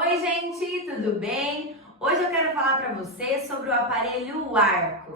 Oi gente, tudo bem? Hoje eu quero falar para você sobre o aparelho arco.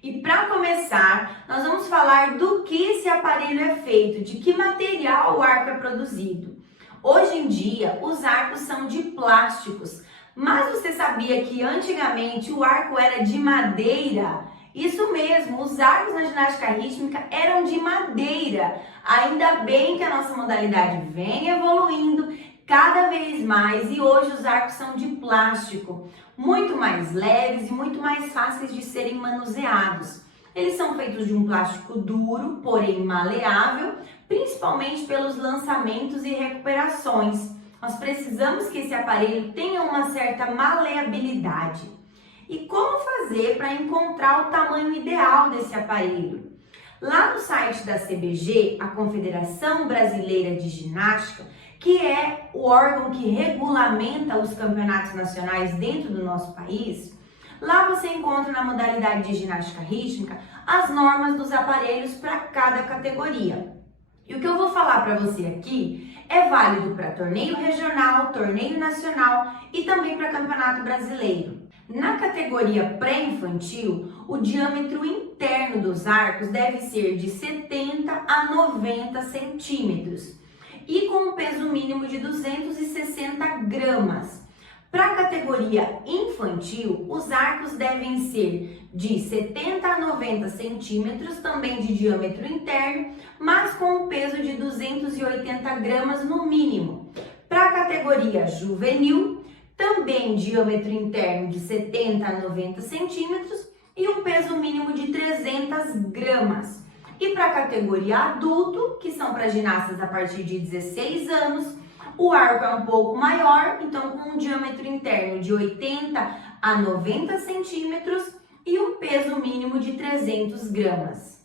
E para começar, nós vamos falar do que esse aparelho é feito, de que material o arco é produzido. Hoje em dia, os arcos são de plásticos, mas você sabia que antigamente o arco era de madeira? Isso mesmo, os arcos na ginástica rítmica eram de madeira. Ainda bem que a nossa modalidade vem evoluindo cada vez mais e hoje os arcos são de plástico, muito mais leves e muito mais fáceis de serem manuseados. Eles são feitos de um plástico duro, porém maleável, principalmente pelos lançamentos e recuperações. Nós precisamos que esse aparelho tenha uma certa maleabilidade. E como fazer para encontrar o tamanho ideal desse aparelho? Lá no site da CBG, a Confederação Brasileira de Ginástica, que é o órgão que regulamenta os campeonatos nacionais dentro do nosso país, lá você encontra na modalidade de ginástica rítmica as normas dos aparelhos para cada categoria. E o que eu vou falar para você aqui é válido para torneio regional, torneio nacional e também para campeonato brasileiro. Na categoria pré-infantil, o diâmetro interno dos arcos deve ser de 70 a 90 centímetros e com um peso mínimo de 260 gramas. Para a categoria infantil, os arcos devem ser de 70 a 90 centímetros, também de diâmetro interno, mas com um peso de 280 gramas no mínimo. Para a categoria juvenil, também diâmetro interno de 70 a 90 centímetros e um peso mínimo de 300 gramas. E para a categoria adulto, que são para ginastas a partir de 16 anos, o arco é um pouco maior, então com um diâmetro interno de 80 a 90 centímetros e um peso mínimo de 300 gramas.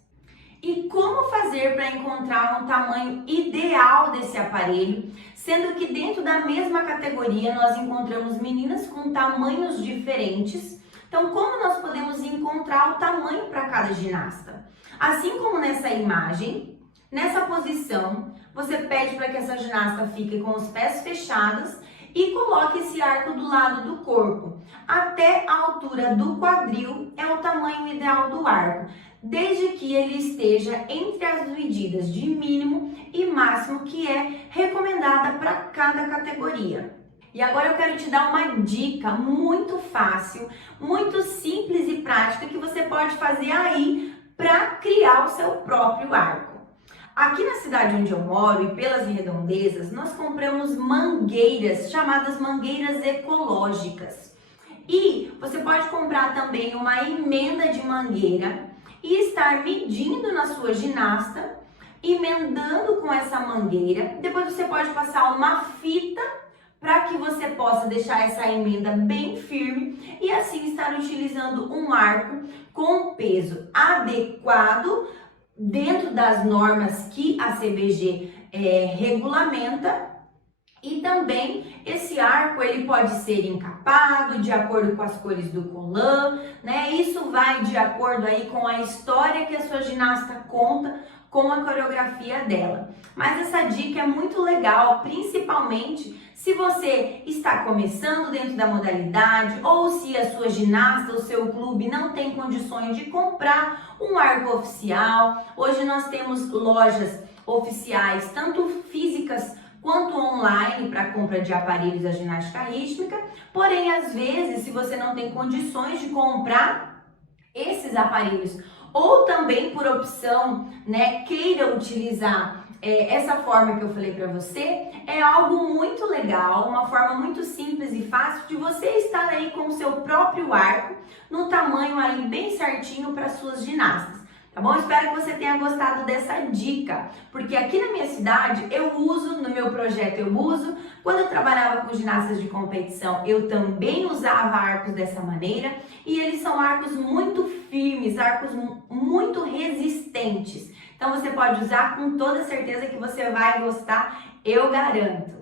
E como fazer para encontrar um tamanho ideal desse aparelho, sendo que dentro da mesma categoria nós encontramos meninas com tamanhos diferentes? Então, como nós podemos encontrar o tamanho para cada ginasta? Assim como nessa imagem, nessa posição, você pede para que essa ginasta fique com os pés fechados e coloque esse arco do lado do corpo. Até a altura do quadril é o tamanho ideal do arco, desde que ele esteja entre as medidas de mínimo e máximo que é recomendada para cada categoria. E agora eu quero te dar uma dica muito fácil, muito simples e prática que você pode fazer aí para criar o seu próprio arco. Aqui na cidade onde eu moro e pelas redondezas, nós compramos mangueiras, chamadas mangueiras ecológicas. E você pode comprar também uma emenda de mangueira e estar medindo na sua ginasta, emendando com essa mangueira. Depois você pode passar uma fita para que você possa deixar essa emenda bem firme e assim estar utilizando um arco com peso adequado dentro das normas que a CBG regulamenta. E também esse arco ele pode ser encapado de acordo com as cores do colã, né? Isso vai de acordo aí com a história que a sua ginasta conta com a coreografia dela. Mas essa dica é muito legal, principalmente se você está começando dentro da modalidade ou se a sua ginasta, o seu clube não tem condições de comprar um arco oficial. Hoje nós temos lojas oficiais, tanto físicas quanto online para compra de aparelhos da ginástica rítmica. Porém, às vezes, se você não tem condições de comprar esses aparelhos ou também por opção, né, queira utilizar essa forma que eu falei para você, é algo muito legal, uma forma muito simples e fácil de você estar aí com o seu próprio arco no tamanho aí bem certinho para suas ginastas. Tá bom? Espero que você tenha gostado dessa dica, porque aqui na minha cidade eu uso, no meu projeto eu uso, quando eu trabalhava com ginastas de competição eu também usava arcos dessa maneira e eles são arcos muito firmes, arcos muito resistentes. Então você pode usar com toda certeza que você vai gostar, eu garanto.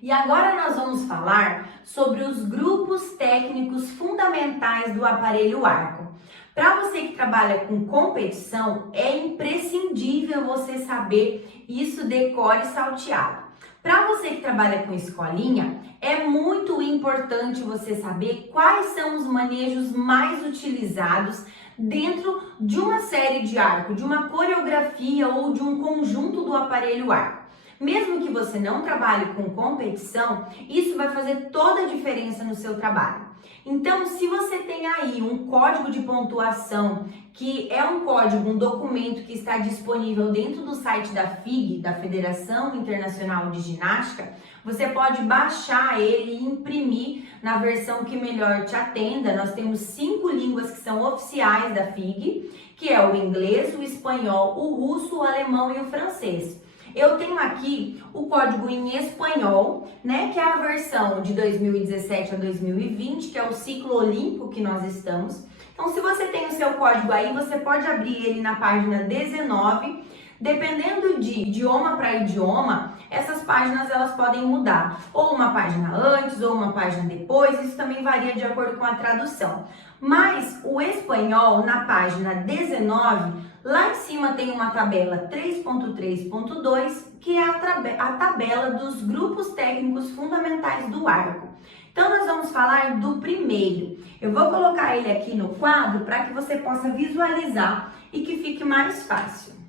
E agora nós vamos falar sobre os grupos técnicos fundamentais do aparelho arco. Para você que trabalha com competição, é imprescindível você saber isso decore e salteado. Para você que trabalha com escolinha, é muito importante você saber quais são os manejos mais utilizados dentro de uma série de arco, de uma coreografia ou de um conjunto do aparelho arco. Mesmo que você não trabalhe com competição, isso vai fazer toda a diferença no seu trabalho. Então, se você tem aí um código de pontuação, que é um código, um documento que está disponível dentro do site da FIG, da Federação Internacional de Ginástica, você pode baixar ele e imprimir na versão que melhor te atenda. Nós temos 5 línguas que são oficiais da FIG, que é o inglês, o espanhol, o russo, o alemão e o francês. Eu tenho aqui o código em espanhol, né, que é a versão de 2017 a 2020, que é o ciclo olímpico que nós estamos. Então, se você tem o seu código aí, você pode abrir ele na página 19. Dependendo de idioma para idioma, essas páginas elas podem mudar. Ou uma página antes, ou uma página depois, isso também varia de acordo com a tradução. Mas o espanhol, na página 19, lá em cima tem uma tabela 3.3.2, que é a tabela dos grupos técnicos fundamentais do arco. Então, nós vamos falar do primeiro. Eu vou colocar ele aqui no quadro para que você possa visualizar e que fique mais fácil.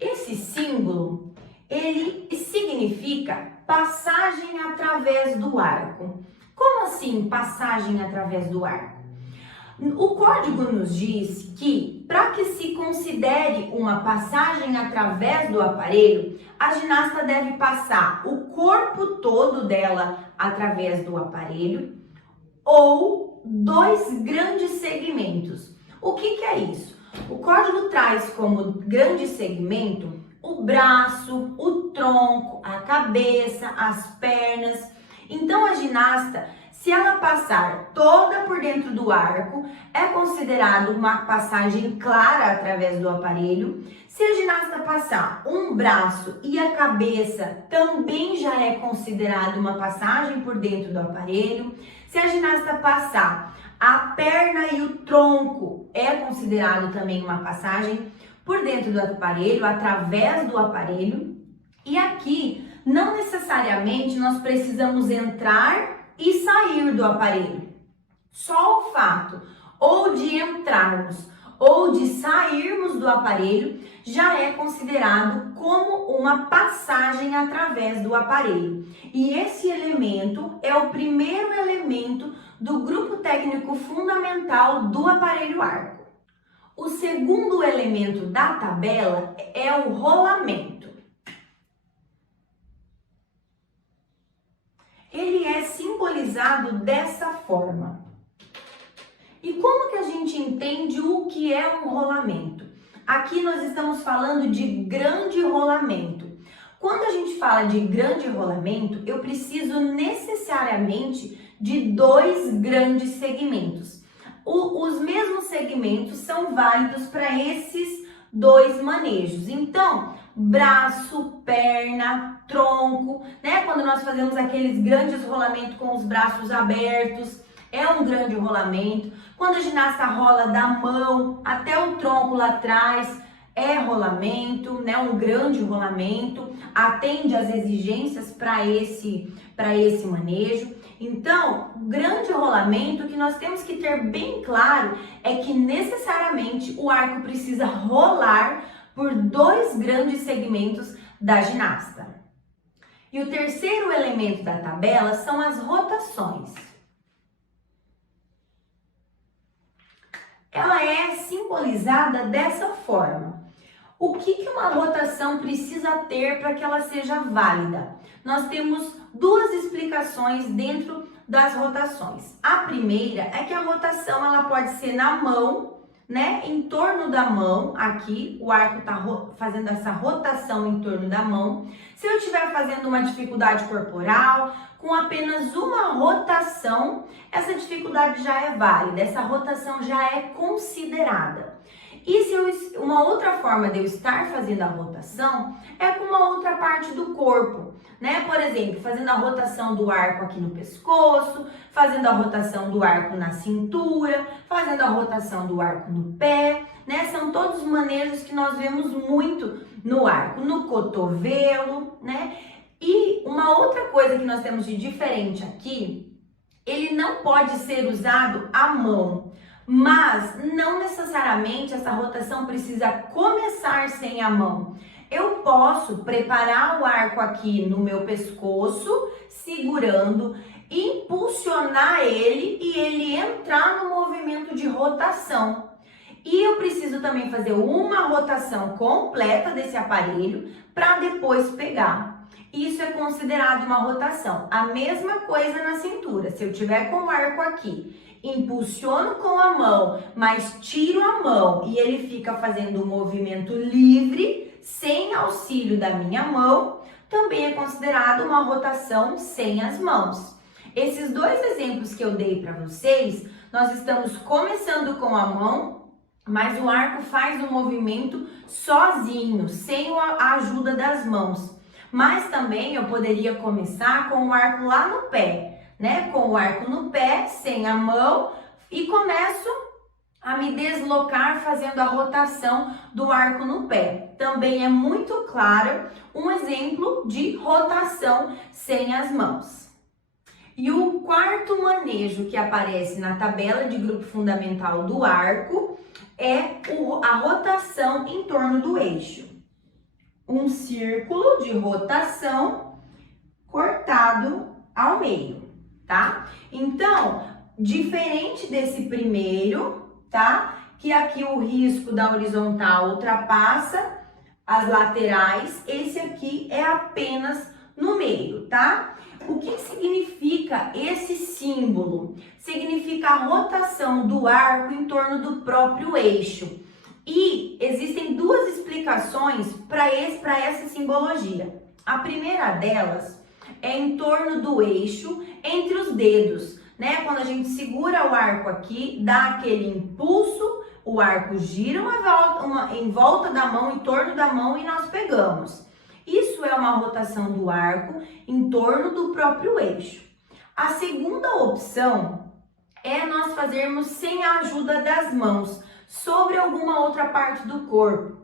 Esse símbolo, ele significa passagem através do arco. Como assim passagem através do arco? O código nos diz que, para que se considere uma passagem através do aparelho, a ginasta deve passar o corpo todo dela através do aparelho ou 2 grandes segmentos. O que é isso? O código traz como grande segmento o braço, o tronco, a cabeça, as pernas. Então, a ginasta, se ela passar toda por dentro do arco, é considerado uma passagem clara através do aparelho. Se a ginasta passar um braço e a cabeça, também já é considerado uma passagem por dentro do aparelho. Se a ginasta passar a perna e o tronco, é considerado também uma passagem por dentro do aparelho, através do aparelho. E aqui, não necessariamente nós precisamos entrar e sair do aparelho. Só o fato ou de entrarmos ou de sairmos do aparelho já é considerado como uma passagem através do aparelho. E esse elemento é o primeiro elemento do grupo técnico fundamental do aparelho arco. O segundo elemento da tabela é o rolamento. Ele é simbolizado dessa forma. E como que a gente entende o que é um rolamento? Aqui nós estamos falando de grande rolamento. Quando a gente fala de grande rolamento, eu preciso necessariamente de 2 grandes segmentos. Os mesmos segmentos são válidos para esses 2 manejos. Então, braço, perna, tronco, né? Quando nós fazemos aqueles grandes rolamentos com os braços abertos, é um grande rolamento. Quando a ginasta rola da mão até o tronco lá atrás, é rolamento, né? Um grande rolamento, atende às exigências para esse manejo. Então, o grande rolamento, que nós temos que ter bem claro é que necessariamente o arco precisa rolar por 2 grandes segmentos da ginasta. E o terceiro elemento da tabela são as rotações. Ela é simbolizada dessa forma. O que uma rotação precisa ter para que ela seja válida? Nós temos 2 explicações dentro das rotações. A primeira é que a rotação ela pode ser na mão, né? Em torno da mão, aqui o arco está fazendo essa rotação em torno da mão. Se eu estiver fazendo uma dificuldade corporal, com apenas uma rotação, essa dificuldade já é válida, essa rotação já é considerada. E se uma outra forma de eu estar fazendo a rotação é com uma outra parte do corpo, né? Por exemplo, fazendo a rotação do arco aqui no pescoço, fazendo a rotação do arco na cintura, fazendo a rotação do arco no pé, né? São todos manejos que nós vemos muito no arco, no cotovelo, né? E uma outra coisa que nós temos de diferente aqui, ele não pode ser usado à mão. Mas não necessariamente essa rotação precisa começar sem a mão. Eu posso preparar o arco aqui no meu pescoço, segurando, impulsionar ele e ele entrar no movimento de rotação. E eu preciso também fazer uma rotação completa desse aparelho para depois pegar. Isso é considerado uma rotação. A mesma coisa na cintura. Se eu tiver com o arco aqui, impulsiono com a mão, mas tiro a mão e ele fica fazendo um movimento livre, sem auxílio da minha mão, também é considerado uma rotação sem as mãos. Esses dois exemplos que eu dei para vocês, nós estamos começando com a mão, mas o arco faz o movimento sozinho, sem a ajuda das mãos. Mas também eu poderia começar com o arco lá no pé, né? Com o arco no pé, sem a mão, e começo a me deslocar fazendo a rotação do arco no pé. Também é muito claro um exemplo de rotação sem as mãos. E o quarto manejo que aparece na tabela de grupo fundamental do arco é a rotação em torno do eixo. Um círculo de rotação cortado ao meio, tá? Então, diferente desse primeiro, tá? Que aqui o risco da horizontal ultrapassa as laterais, esse aqui é apenas no meio, tá? O que significa esse símbolo? Significa a rotação do arco em torno do próprio eixo. E existem duas explicações para essa simbologia. A primeira delas é em torno do eixo entre os dedos, né? Quando a gente segura o arco aqui, dá aquele impulso, o arco gira em volta da mão, em torno da mão e nós pegamos. Isso é uma rotação do arco em torno do próprio eixo. A segunda opção é nós fazermos sem a ajuda das mãos, sobre alguma outra parte do corpo.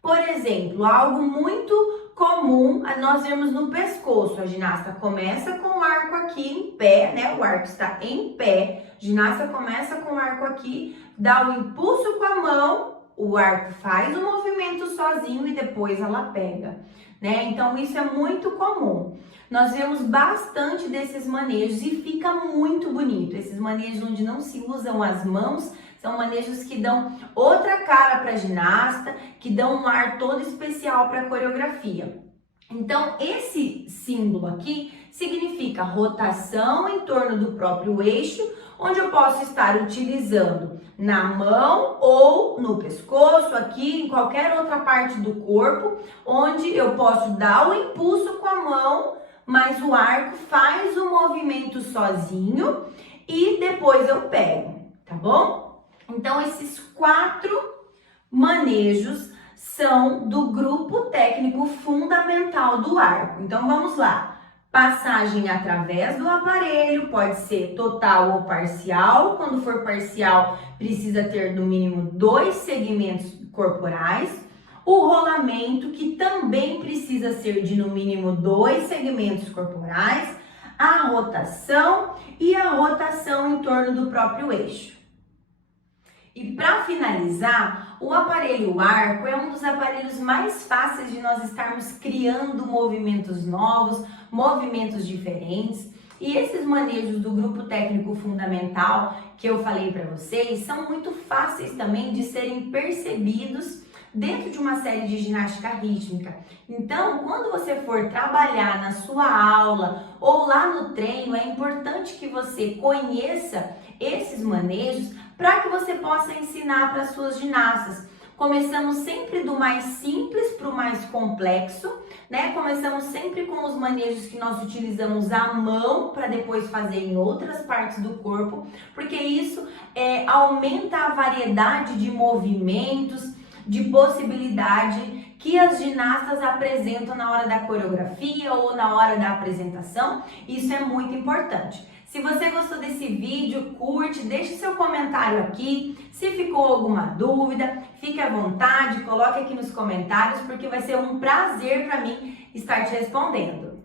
Por exemplo, algo muito comum nós vemos no pescoço. A ginasta começa com o arco aqui em pé, né? O arco está em pé. A ginasta começa com o arco aqui, dá o impulso com a mão, o arco faz o movimento sozinho e depois ela pega, né? Então isso é muito comum. Nós vemos bastante desses manejos e fica muito bonito. Esses manejos onde não se usam as mãos são manejos que dão outra cara para a ginasta, que dão um ar todo especial para a coreografia. Então, esse símbolo aqui significa rotação em torno do próprio eixo, onde eu posso estar utilizando na mão ou no pescoço, aqui, em qualquer outra parte do corpo, onde eu posso dar o impulso com a mão, mas o arco faz o movimento sozinho e depois eu pego, tá bom? Então, esses 4 manejos são do grupo técnico fundamental do arco. Então, vamos lá. Passagem através do aparelho, pode ser total ou parcial. Quando for parcial, precisa ter no mínimo 2 segmentos corporais. O rolamento, que também precisa ser de no mínimo 2 segmentos corporais. A rotação e a rotação em torno do próprio eixo. E para finalizar, o aparelho arco é um dos aparelhos mais fáceis de nós estarmos criando movimentos novos, movimentos diferentes. E esses manejos do grupo técnico fundamental que eu falei para vocês são muito fáceis também de serem percebidos dentro de uma série de ginástica rítmica. Então, quando você for trabalhar na sua aula ou lá no treino, é importante que você conheça esses manejos para que você possa ensinar para as suas ginastas. Começamos sempre do mais simples para o mais complexo, né? Começamos sempre com os manejos que nós utilizamos à mão para depois fazer em outras partes do corpo, porque isso aumenta a variedade de movimentos, de possibilidade que as ginastas apresentam na hora da coreografia ou na hora da apresentação. Isso é muito importante. Se você gostou desse vídeo, curte, deixe seu comentário aqui. Se ficou alguma dúvida, fique à vontade, coloque aqui nos comentários, porque vai ser um prazer para mim estar te respondendo.